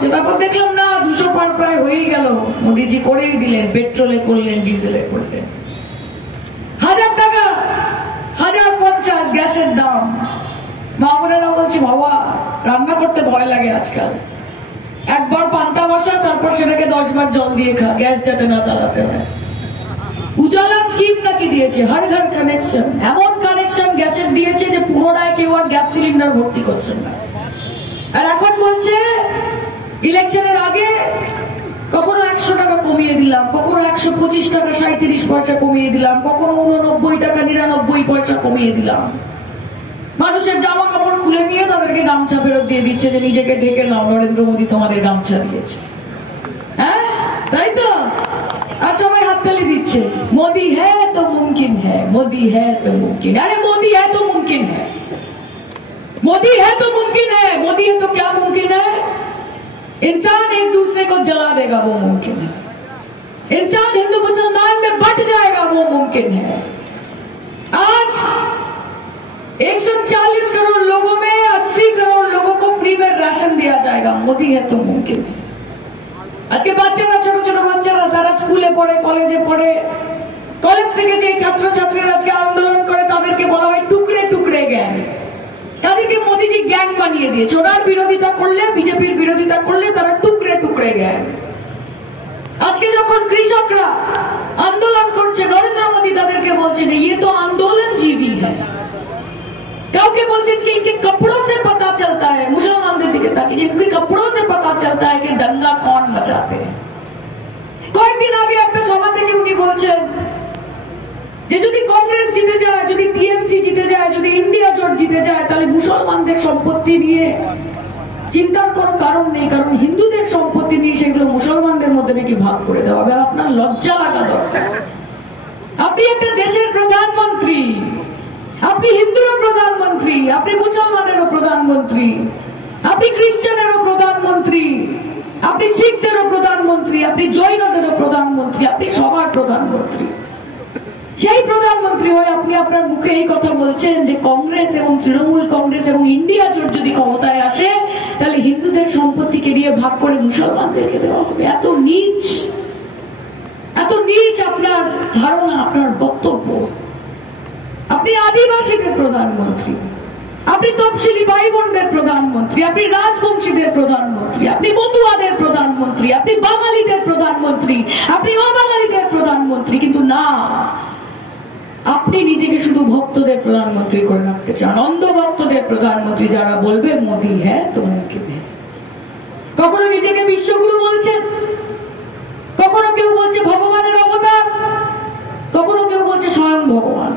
হচ্ছে। তারপর দেখলাম না 200 পার প্রায় হয়েই গেল, মোদিজি করেই দিলেন, পেট্রোলে করলেন, ডিজেলে করলেন। 1000 টাকা, 1050 গ্যাসের দাম। মা বোনেরা বলছি বাবা রান্না করতে ভয় লাগে আজকাল, একবার পান্তা বসা, তারপর সেটাকে 10 বার জল দিয়ে খা, গ্যাস যাতে না চালাতে হয়। উজালা স্কিম নাকি দিয়েছে, হর ঘর কানেকশন, এমন কানেকশন গ্যাসের দিয়েছে যে পুরোটায় কেউ আর গ্যাস সিলিন্ডার ভর্তি করছেন না। আর এখন বলছে ইলেকশনের আগে কখনো 100 টাকা কমিয়ে দিলাম, কখনো 125 টাকা 37 পয়সা কমিয়ে দিলাম, কখনো 89 টাকা 99 পয়সা কমিয়ে দিলাম। মানুষের জামা কাপড় খুলে নিয়ে তাদেরকে গামছা ফেরত দিয়ে দিচ্ছে যে নিজেকে ঢেকে নাও, নরেন্দ্র মোদী তোমাদের গামছা দিয়েছে। হ্যাঁ তাই তো, আর সবাই হাততালি দিচ্ছে, মোदी है तो मुमकिन है, मोदी है तो मुमकिन। अरे मोदी है तो मुमकिन है, मोदी है तो मुमकिन है, मोदी है तो क्या मुमकिन है? इंसान एक दूसरे को जला देगा वो मुमकिन है, इंसान हिंदू मुसलमान में बट जाएगा वो मुमकिन है। आज 140 करोड़ लोगों में 80 करोड़ लोगों को फ्री में राशन दिया जाएगा, मोदी है तो मुमकिन है। আজকে বাচ্চারা, ছোট ছোট বাচ্চারা, তারা স্কুলে পড়ে, কলেজে পড়ে, কলেজ থেকে যে ছাত্র ছাত্রীরা আজকে আন্দোলন করে তাদেরকে বলা হয় টুকরে টুকরে গ্যাং। তাদেরকে মোদিজি গ্যাং বানিয়ে দিয়েছে। ওনার বিরোধিতা করলে, বিজেপির বিরোধিতা করলে তারা টুকরে টুকরে গ্যাং। আজকে যখন কৃষকরা আন্দোলন করছে, নরেন্দ্র মোদী তাদেরকে বলছে যে ये तो आंदोलनजीवी है। কাউকে বলছে कि इनके कपड़ों से पता चलता है, मुसलमानদের দিকে তাকিয়ে इनके कपड़ों से पता चलता है कि दंगा कौन मचाते हैं। কয়েকদিন আগে একটা সভা থেকে উনি বলছেন যে যদি কংগ্রেস জিতে যায়, যদি টিএমসি জিতে যায়, যদি ইন্ডিয়া জোট জিতে যায়, তাহলে মুসলমানদের সম্পত্তি নিয়ে চিন্তার কোনো কারণ নেই, কারণ হিন্দুদের সম্পত্তি নিয়ে সেগুলো মুসলমানদের মধ্যে নাকি ভাগ করে দেওয়া হবে। আপনার লজ্জা লাগা দরকার। আপনি একটা দেশের প্রধানমন্ত্রী, আপনি হিন্দুরও প্রধানমন্ত্রী, আপনি মুসলমানেরও প্রধানমন্ত্রী, আপনি খ্রিস্টানেরও প্রধানমন্ত্রী, আপনি শিখদেরও প্রধানমন্ত্রী, আপনি জৈনদেরও প্রধানমন্ত্রী, আপনি সবার প্রধানমন্ত্রী। সেই প্রধানমন্ত্রী হয়ে আপনি আপনার মুখে এই কথা বলছেন যে কংগ্রেস এবং তৃণমূল কংগ্রেস এবং ইন্ডিয়া জোট যদি ক্ষমতায় আসে তাহলে হিন্দুদের সম্পত্তিকে নিয়ে ভাগ করে মুসলমানদেরকে দেওয়া হবে। এত নীচ, এত নীচ আপনার ধারণা, আপনার বক্তব্য। আপনি আদিবাসীদের প্রধানমন্ত্রী, আপনি তফসিলি ভাই বোনদের প্রধানমন্ত্রী, আপনি রাজবংশীদের প্রধানমন্ত্রী, আপনি মতুয়াদের প্রধানমন্ত্রী, আপনি বাঙালিদের প্রধানমন্ত্রী, আপনি অবাঙালিদের প্রধানমন্ত্রী, কিন্তু না, আপনি নিজেকে শুধু ভক্তদের প্রধানমন্ত্রী করে রাখতে চান, অন্ধ ভক্তদের প্রধানমন্ত্রী, যারা বলবে মোদি হ্যাঁ তো মুমকিন হ্যাঁ। কখনো নিজেকে বিশ্বগুরু বলছেন, কখনো কেউ বলছে ভগবানের অবতার, কখনো কেউ বলছে স্বয়ং ভগবান।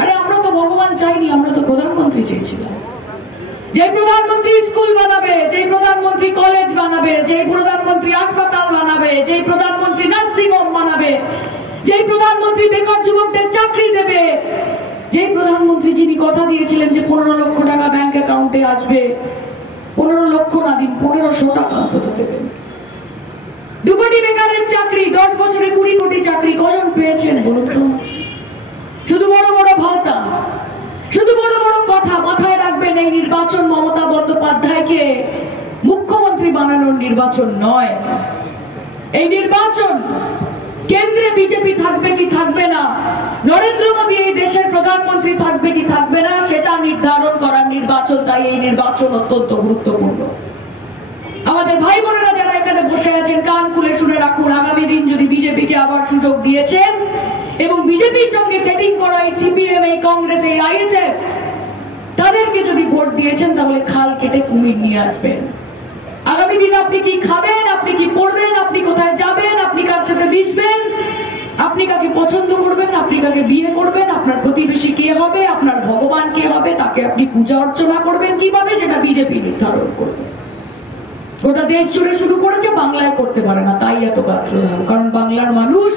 আরে আমরা তো ভগবান চাইনি, আমরা তো প্রধানমন্ত্রী চেয়েছিলাম। যে প্রধানমন্ত্রী স্কুল বানাবে, যে প্রধানমন্ত্রী কলেজ বানাবে, যে প্রধানমন্ত্রী হাসপাতাল বানাবে, যে প্রধানমন্ত্রী নার্সিং হোম বানাবে, যে প্রধানমন্ত্রী বেকার যুবকদের চাকরি দেবে, যে প্রধানমন্ত্রী যিনি কথা দিয়েছিলেন যে 15 লক্ষ টাকা ব্যাংক অ্যাকাউন্টে আসবে, 15 লক্ষ না দিন 1500 টাকা অন্তত দেবেন। 2 কোটি বেকারের চাকরি, 10 বছরে 20 কোটি চাকরি, কজন পেয়েছেন বলুন তো? শুধু বড় বড় ভাতা, শুধু বড় বড় কথা। মাথায় রাখবেন, এই নির্বাচন মমতা বন্দ্যোপাধ্যায়কে মুখ্যমন্ত্রী বানানোর নির্বাচন নয়। এই নির্বাচন কেন্দ্রে বিজেপি থাকবে কি থাকবে না, নরেন্দ্র মোদী এই দেশের প্রধানমন্ত্রী থাকবে কি থাকবে না, সেটা নির্ধারণ করার নির্বাচন। তাই এই নির্বাচন অত্যন্ত গুরুত্বপূর্ণ। আমাদের ভাই বোনেরা যারা এখানে বসে আছেন, কান খুলে শুনে রাখুন, আগামী দিন যদি বিজেপিকে আবার সুযোগ দিয়েছেন এবং বিজেপির সঙ্গে সেটিং করা এই সিপিএম, এই কংগ্রেস, এই আইএসএফ, তাদেরকে যদি ভোট দিয়েছেন তাহলে খাল কেটে কুমির নিয়ে আসবেন। আগামী দিন আপনি কি খাবেন, আপনি কি পড়বেন, আপনি কোথায় যাবেন, আপনি কার সাথে মিশবেন, আপনি কাকে পছন্দ করবেন, আপনি কাকে বিয়ে করবেন, আপনার প্রতিবেশী কে হবে, আপনার ভগবান কে হবে, তাকে আপনি পূজা অর্চনা করবেন কিভাবে, সেটা বিজেপি নির্ধারণ করবে। গোটা দেশ জুড়ে শুরু করেছে, বাংলায় করতে পারে না, তাই এত গাত্রদাহ। কারণ বাংলার মানুষ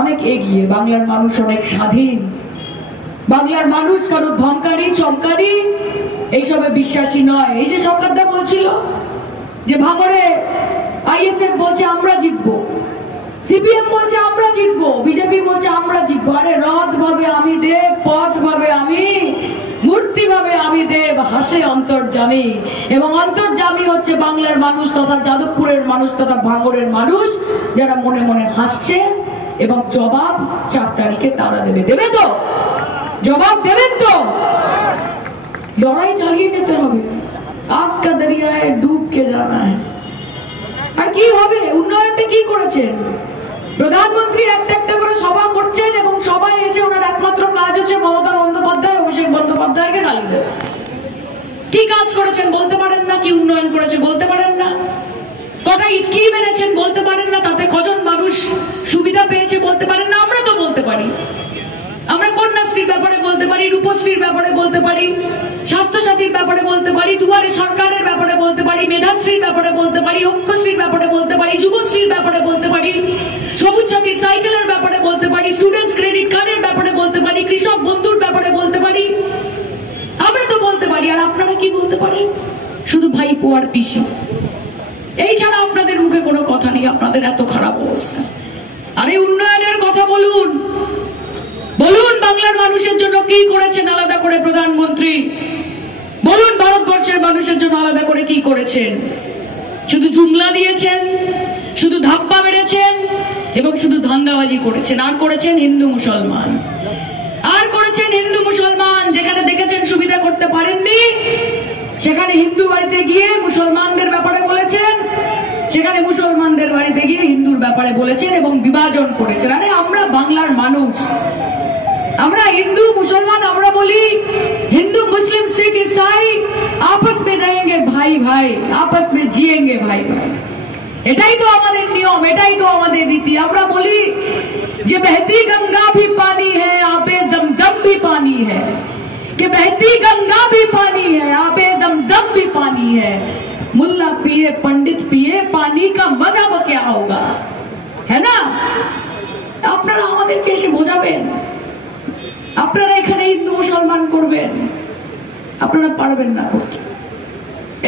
অনেক এগিয়ে, বাংলার মানুষ অনেক স্বাধীন, বাংলার মানুষ কারো ধমকারি চমকারি এইসবে বিশ্বাসী নয়। এই যে সরকারটা বলছিল যে ভাঙড়ে আইএসএফ বলছে আমরা জিতবো, সিপিএম বলছে আমরা জিতবো, বিজেপি বলছে আমরা জিতবো। আরে রথ ভাবে আমি দেব, পথ ভাবে আমি, মূর্তি ভাবে আমি দেব, হাসে অন্তর্যামী। এবং অন্তর্যামী হচ্ছে বাংলার মানুষ তথা যাদবপুরের মানুষ তথা ভাঙড়ের মানুষ, যারা মনে মনে হাসছে এবং জবাব 4 তারিখে তারা দেবে। দেবে তো? জবাব দেবেন তো? লড়াই চালিয়ে যেতে হবে। আগ কা দরিয়ায় ডুব কে জানা है। আর কি হবে? উন্নয়নটা কি করেছেন? প্রধানমন্ত্রী একটা একটা করে সভা করছেন এবং সবাই এসে ওনার একমাত্র কাজ হচ্ছে মমতা বন্দ্যোপাধ্যায়, অভিষেক বন্দ্যোপাধ্যায়কে গালি দেওয়া। কি কাজ করেছেন বলতে পারেন না, কি উন্নয়ন করেছে বলতে পারেন না, কটা স্কিম এনেছেন বলতে পারেন না, তাতে কজন মানুষ সুবিধা পেয়েছে বলতে পারেন না। আমরা তো বলতে পারি, আমরা কন্যাশ্রীর ব্যাপারে বলতে পারি, রূপশ্রীর ব্যাপারে বলতে পারি, স্বাস্থ্যসাথীর ব্যাপারে বলতে পারি, দুয়ারে সরকারের ব্যাপারে বলতে পারি, মেধাশ্রীর ব্যাপারে বলতে পারি, ঐক্যশ্রীর ব্যাপারে বলতে পারি, যুবশ্রীর ব্যাপারে বলতে পারি, সবুজ সাথীর সাইকেলের ব্যাপারে বলতে পারি, স্টুডেন্টস ক্রেডিট কার্ডের ব্যাপারে বলতে পারি, কৃষক বন্ধুর ব্যাপারে বলতে পারি। আমরা তো বলতে পারি। আর আপনারা কি বলতে পারেন? শুধু ভাইপো আর পিসি, এই ছাড়া আপনাদের মুখে কোনো কথা নেই। আপনাদের এত খারাপ অবস্থা। আরে উন্নয়নের কথা বলুন, বলুন বাংলার মানুষের জন্য কি করেছেন আলাদা করে প্রধানমন্ত্রী, বলুন ভারতবর্ষের মানুষের জন্য আলাদা করে কি করেছেন। শুধু জুমলা দিয়েছেন, শুধু ধাপ্পা মেরেছেন এবং শুধু ধান্দাবাজি করেছেন। আর করেছেন হিন্দু মুসলমান, আর করেছেন হিন্দু মুসলমান। যেখানে দেখেছেন সুবিধা করতে পারেননি, সেখানে হিন্দু বাড়িতে গিয়ে মুসলমানদের ব্যাপারে বলেছেন, সেখানে মুসলমানদের বাড়িতে গিয়ে হিন্দুর ব্যাপারে বলেছেন এবং বিভাজন করেছেন। আরে আমরা বাংলার মানুষ, আমরা হিন্দু মুসলমান, আমরা বলি হিন্দু মুসলিম শিখ ईसाई आपस में रहेंगे भाई भाई, आपस में जिएंगे भाई भाई। এটাই তো আমাদের নিয়ম, এটাই তো আমাদের রীতি। আমরা বলি যে बहती गंगा भी पानी है, आबे जमजम भी पानी है, कि बहती गंगा भी पानी है, आबे जमजम भी पानी है। मुल्ला पिए पंडित पिए, पानी का मजा क्या होगा, है ना? আপনারা আমাদেরকে এসে বোঝাবেন, আপনারা এখানে হিন্দু মুসলমান করবেন, আপনারা পারবেন না করতে।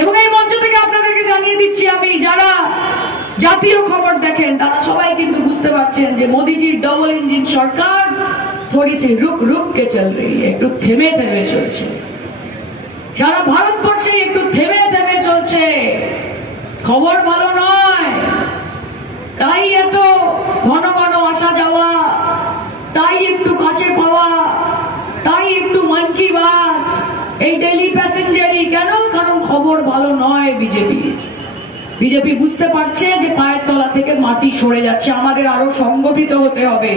এবং এই মঞ্চ থেকে আপনাদেরকে জানিয়ে দিচ্ছি আমি, যারা জাতীয় খবর দেখেন তারা সবাই কিন্তু বুঝতে পারছেন যে মোদিজির ডবল ইঞ্জিন সরকার थोड़ी सी रुक रुक के चल रही है, একটু থেমে থেমে চলছে। সারা ভারতবর্ষে একটু থেমে থেমে চলছে, খবর ভালো নয়। তাই এত ঘন ঘন আসা যাওয়া, তাই একটু কাছে পাওয়া, তাই একটু মন কি বাত, এই ডেইলি প্যাসেঞ্জারি। কেন? কারণ খবর ভালো নয় বিজেপি বুঝতে পারছে যে পায়ের তলা থেকে মাটি সরে যাচ্ছে। আমাদের আরো সংগঠিত হতে হবে,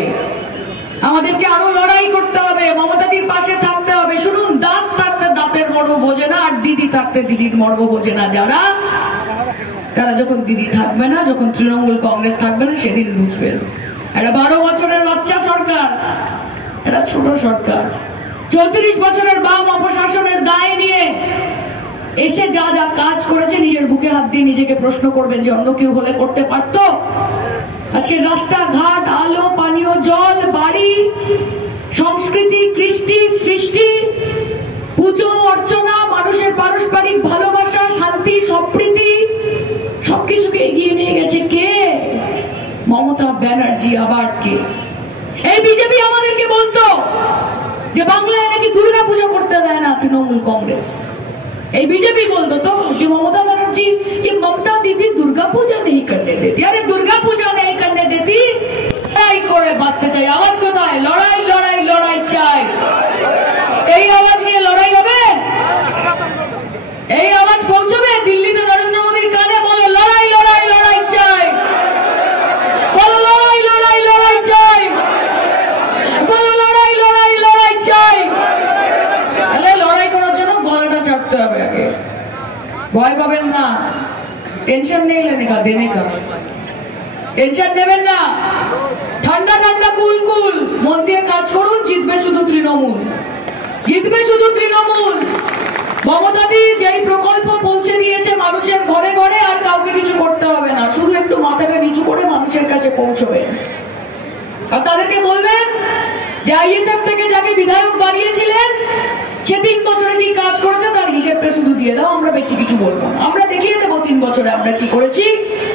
আমাদেরকে আরো লড়াই করতে হবে, মমতাদির পাশে থাকতে হবে। শুনুন, দাঁত থাকতে দাঁতের মর্ম বোঝে না, আর দিদি থাকতে দিদির মর্ম বোঝে না। তারা যখন দিদি থাকবে না, যখন তৃণমূল কংগ্রেস থাকবে না, সেদিন বুঝবে। একটা 12 বছরের বাচ্চা সরকার, এটা ছোট সরকার, 34 বছরের বাম অপশাসনের দায় নিয়ে এসে যা যা কাজ করেছে, নিজের বুকে হাত দিয়ে নিজেকে প্রশ্ন করবেন যে অন্য কেউ হলে করতে পারতো? আজকে রাস্তাঘাট, আলো, পানীয় জল, বাড়ি, সংস্কৃতি, কৃষ্টি, সৃষ্টি, পুজো অর্চনা, মানুষের পারস্পরিক ভালোবাসা, শান্তি, সম্প্রীতি, সবকিছুকে এগিয়ে নিয়ে গেছে কে? মমতা ব্যানার্জি। আবার কে? এই বিজেপি আমাদেরকে বলতো যে বাংলায় নাকি দুর্গা পুজো করতে দেয় না তৃণমূল কংগ্রেস। এই বিজেপি বলতো তো যে মমতা ব্যানার্জি कि ममता दीदी दुर्गा पूजा नहीं करने देती। अरे दुर्गा पूजा नहीं करने देती, লড়াই করে বাঁচতে চাই। আওয়াজ কোথায়? লড়াই লড়াই লড়াই চাই। এই আওয়াজ নিয়ে লড়াই হবে, এই আওয়াজ পৌঁছবে দিল্লিতে নরেন্দ্র মোদীর কানে। বলো লড়াই লড়াই লড়াই চাই, বলো লড়াই লড়াই লড়াই চাই, বলো লড়াই লড়াই লড়াই চাই। তাহলে লড়াই করার জন্য গলাটা চাপতে হবে আগে। ভয় পাবেন না, টেনশন নেই লেনে কা দেনে কা, টেনশন নেবেন না। ঠান্ডা ঠান্ডা কুল কুল মন দিয়ে কাজ করুন। জিতবে শুধু তৃণমূল, জিতবে শুধু তৃণমূল। মমতাদি যেই প্রকল্প পৌঁছে দিয়েছে মানুষের ঘরে ঘরে, আর কাউকে কিছু করতে হবে না, শুধু একটু মাথাটা নিচু করে মানুষের কাছে পৌঁছবে। আর তাদেরকে বলবেন যে আইএসএফ থেকে যাকে বিধায়ক বানিয়েছিলেন, সে 3 বছরে কি কাজ করেছে তার হিসেবটা শুধু দিয়ে দাও, আমরা বেশি কিছু বলবো না। আমরা দেখিয়ে দেবো 3 বছরে আমরা কি করেছি।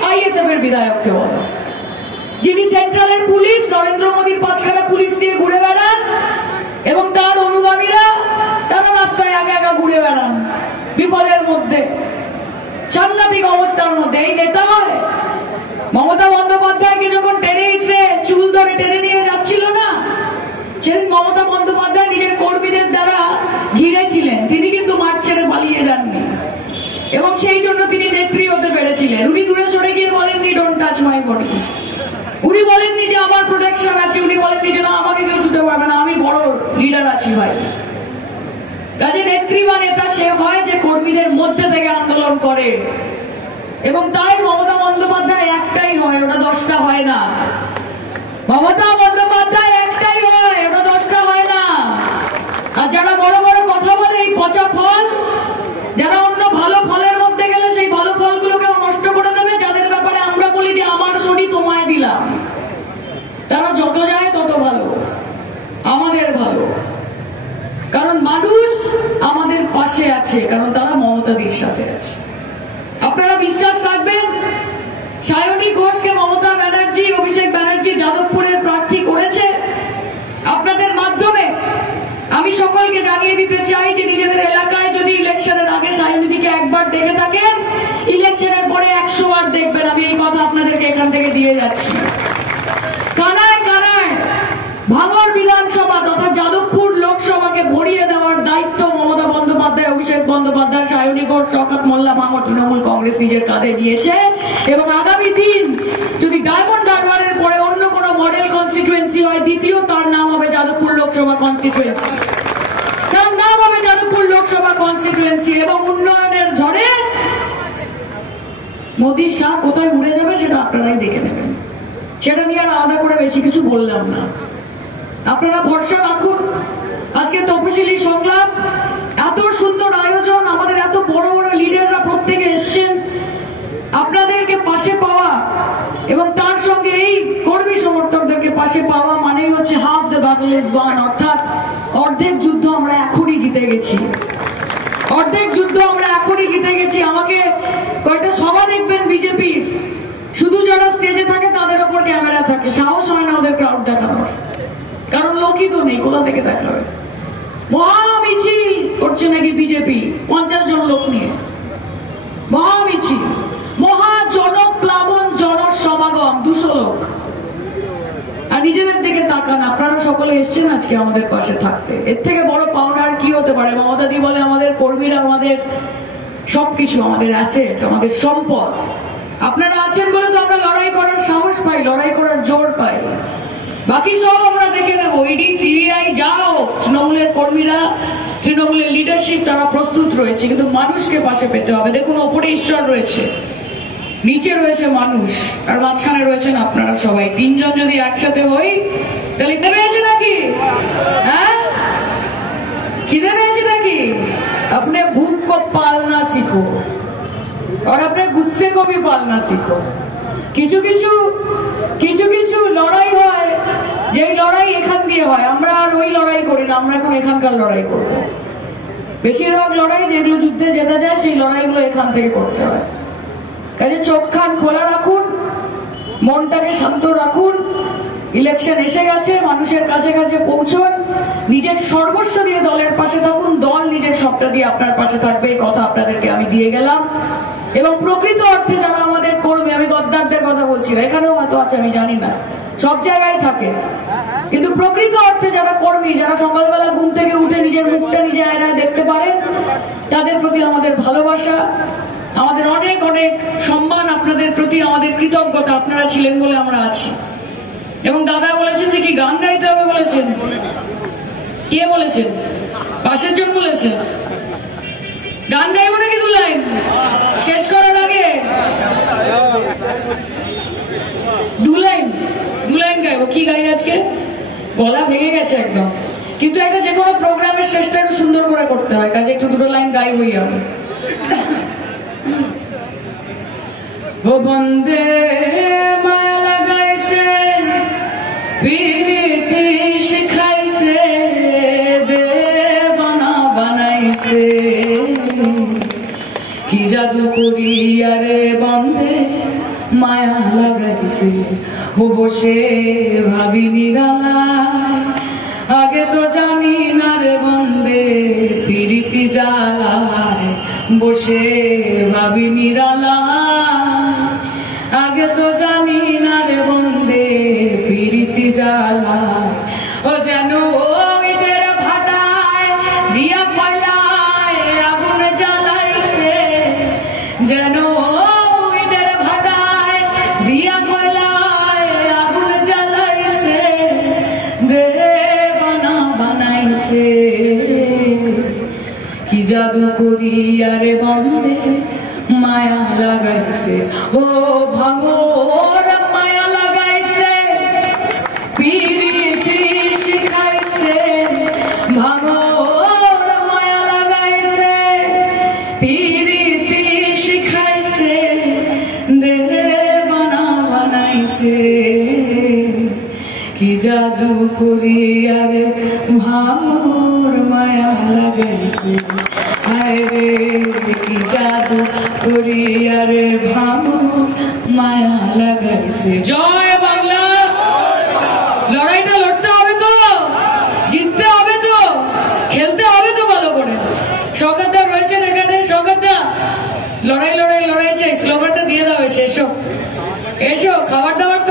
আইএসএফ এর বিধায়ককে বলো, যিনি সেন্ট্রালের পুলিশ, নরেন্দ্র মোদীর 5 খেলা পুলিশ দিয়ে ঘুরে বেড়ান এবং তার অনুগামীরা তারা রাস্তা একা একা ঘুরে বেড়ান বিপদের মধ্যে, সাংঘাতিক অবস্থার মধ্যে। এই নেতা হয়? মমতা বন্দ্যোপাধ্যায়কে যখন টেনে ইচড়ে চুল ধরে টেনে নিয়ে যাচ্ছিল না, সেদিন মমতা বন্দ্যোপাধ্যায় নিজের কর্মীদের দ্বারা ঘিরেছিলেন, তিনি কিন্তু মাঠ ছেড়ে পালিয়ে যাননি এবং সেই জন্য তিনি নেত্রী হতে পেরেছিলেন। উনি দূরে সরে গিয়ে বলেননি ডোন্ট টাচ মাই বডি, উনি বলেননি যে আমার প্রোটেকশন আছে, উনি বলেননি যে না আমাকে কেউ ছুতে পারবে না, আমি বড় লিডার আছি ভাই। কাজে নেত্রী বা নেতা সে হয় যে কর্মীদের মধ্যে থেকে আন্দোলন করে, এবং তাই মমতা বন্দ্যোপাধ্যায় একটাই হয়, ওটা 10টা হয় না। মমতা বন্দ্যোপাধ্যায় একটাই হয়, ওটা 10টা হয় না। আর যারা বড় বড় কথা বলে এই পচা ফল, যারা অন্য ভালো ফলের মধ্যে গেলে সেই ভালো ফলগুলোকে নষ্ট করে দেবে, যাদের ব্যাপারে আমরা বলি যে আমার শরীর তোমায় দিলাম, তারা যত যায় তত ভালো, আমাদের ভালো। কারণ মানুষ আমাদের পাশে আছে, কারণ তারা মমতাদির সাথে আছে। আপনারা বিশ্বাস রাখবেন, সায়নী ঘোষকে মমতা ব্যানার্জি, অভিষেক ব্যানার্জি যাদবপুরের প্রার্থী করেছে। আপনাদের মাধ্যমে আমি সকলকে জানিয়ে দিতে চাই যে নিজেদের এলাকায় যদি ইলেকশনের আগে সায়নীদিকে একবার দেখে থাকেন, ইলেকশনের পরে 100 বার দেখবেন। আমি এই কথা আপনাদেরকে এখান থেকে দিয়ে যাচ্ছি। কানায় কানায় ভাঙড় বিধানসভা তথা যাদবপুর লোকসভাকে ভরিয়ে দেওয়ার দায়িত্ব মমতা বন্দ্যোপাধ্যায়, অভিষেক বন্দ্যোপাধ্যায়, সায়নী ঘোষ, শওকত মোল্লা, ভাঙড় তৃণমূল কংগ্রেস নিজের কাঁধে নিয়েছে। এবং আগামী দিন যদি ডায়মন্ড হারবারের পরে অন্য কোনো মডেল কনস্টিটুয়েন্সি হয়, দ্বিতীয় তার নাম হবে যাদবপুর লোকসভা কনস্টিটুয়েন্সি, তার নাম হবে যাদবপুর লোকসভা কনস্টিটুয়েন্সি। এবং উন্নয়নের ঝড়ে মোদী শাহ কোথায় উড়ে যাবে সেটা আপনারাই দেখে নেবেন, সেটা নিয়ে আর আলাদা করে বেশি কিছু বললাম না। আপনারা ভরসা রাখুন। আজকে তপশিলি সংলাপ, এত সুন্দর আয়োজন, আমাদের এত বড় বড় লিডাররা প্রত্যেকে এসছেন। আপনাদেরকে পাশে পাওয়া এবং তার সঙ্গে এই কর্মী সমর্থকদেরকে পাশে পাওয়া মানেই হচ্ছে half the battle is one, অর্থাৎ অর্ধেক যুদ্ধ আমরা এখনই জিতে গেছি, অর্ধেক যুদ্ধ আমরা এখনই জিতে গেছি। আমাকে কয়েকটা সভা দেখবেন বিজেপির, শুধু যারা স্টেজে থাকে তাদের ওপর ক্যামেরা থাকে, সাহস হয় না ওদের ক্রাউড দেখানোর, কারণ লোকই তো নেই, কোথা থেকে দেখাবে। মহামিছিল করছে নাকি বিজেপি 50 জন লোক নিয়ে, মহামিছিল, মহা জনপ্লাবন, জনসমাগম 200 লোক। আর নিজেদের দিকে তাকান, আপনারা সকলে এসছেন আজকে আমাদের পাশে থাকতে, এর থেকে বড় পাওনা আর কি হতে পারে। মমতাদি বলে আমাদের কর্মীরা আমাদের সবকিছু, আমাদের অ্যাসেট, আমাদের সম্পদ। আপনারা আছেন বলে তো আমরা লড়াই করার সাহস পাই, লড়াই করার জোর পাই। বাকি সব আমরা দেখে নেবো, ইডি সিবিআই যা হোক, তৃণমূলের কর্মীরা, তৃণমূলের লিডারশিপ তারা প্রস্তুত রয়েছে, কিন্তু মানুষকে পাশে পেতে হবে। দেখুন, ওপরে ঈশ্বর রয়েছে, নিচে রয়েছে মানুষ, আর মাঝখানে রয়েছেন আপনারা সবাই। তিনজন যদি একসাথে হই তাহলে খিদে পেয়েছে নাকি? হ্যাঁ, খিদে পেয়েছে নাকি? अपने भूख को पालना सीखो और अपने गुस्से को भी पालना सीखो। কিছু কিছু লড়াই হয়, যে লড়াই এখান দিয়ে হয়, আমরা আর ওই লড়াই করি না, আমরা এখন এখানকার লড়াই করব। বেশিরভাগ লড়াই যেগুলো যুদ্ধে জেতা যায় সেই লড়াইগুলো এখান থেকে করতে হয়। কাজে চোখ কান খোলা রাখুন, মনটাকে শান্ত রাখুন। ইলেকশন এসে গেছে, মানুষের কাছে কাছে পৌঁছুন, নিজের সর্বস্ব দিয়ে দলের পাশে থাকুন, দল নিজের সবটা দিয়ে আপনার পাশে থাকবে, এই কথা আপনাদেরকে আমি দিয়ে গেলাম। এবং প্রকৃত অর্থে যারা আমাদের কর্মী, আমি গদ্দারদের কথা বলছি না, এখানেও হয়তো আছে আমি জানি না, সব জায়গায় থাকে, কিন্তু প্রকৃত অর্থে যারা কর্মী, যারা সকালবেলা ঘুম থেকে উঠে নিজের মুখটা নিজে আয়নায় দেখতে পারেন, তাদের প্রতি আমাদের ভালোবাসা, আমাদের অনেক অনেক সম্মান, আপনাদের প্রতি আমাদের কৃতজ্ঞতা। আপনারা ছিলেন বলে আমরা আছি। এবং দাদা বলেছেন যে কি গান গাইতে হবে বলেছেন, কে বলেছেন? পাশের জন বলেছেন। গান গাইবো নাকি 2 লাইন শেষ করার আগে? 2 লাইন গাইবো। কি গাই আজকে? গলা ভেঙে গেছে একদম, কিন্তু একটা যে কোনো প্রোগ্রামের শেষটা একটু সুন্দর করে করতে হয়, কাজে একটু 2 লাইন গাইবই আমি। ও বন্দে মায়া লাগাইছে, প্রীতি শিখাইছে, দেবানা বানাইছে, কি জাদু করিয়া রে বন্দে মায়া লাগাইছে। ও বসে ভাবি নিরালায় আগে তো জানি না রে বন্দে প্রীতি জ্বালায় বসে ভাবি নিরালা আগে তো জানি না রে বন্দে প্রীতি জ্বালায় ও যেন ইটের ভাটায় দিয়া কয়লায় আগুন জ্বালাইছে যেন ইটের ভাটায় দিয়া কয়লায় আগুন জ্বালাইছে দেবানা বানাইছে কি জাদু করিয়া রে বন্দে মায়া লাগাইছে ও ভাঙর মায়া লাগাইছে প্রীতি শিখাইছে ভাঙর মায়া লাগাইছে প্রীতি শিখাইছে দেবানা বানাইছে কি জাদু করিয়া রে ভাঙর মায়া লাগাইছে হায় রে কি জাদু করিয়া রে ভাঙর মায়া লাগাইছে জয় বাংলা লড়াইটা লড়তে হবে তো জিততে হবে তো খেলতে হবে তো ভালো করে শওকতদা রয়েছেন এখানে শওকতদা লড়াই লড়াই লড়াই চাই স্লোগানটা দিয়ে দাও এসো এসো খাবার দাবার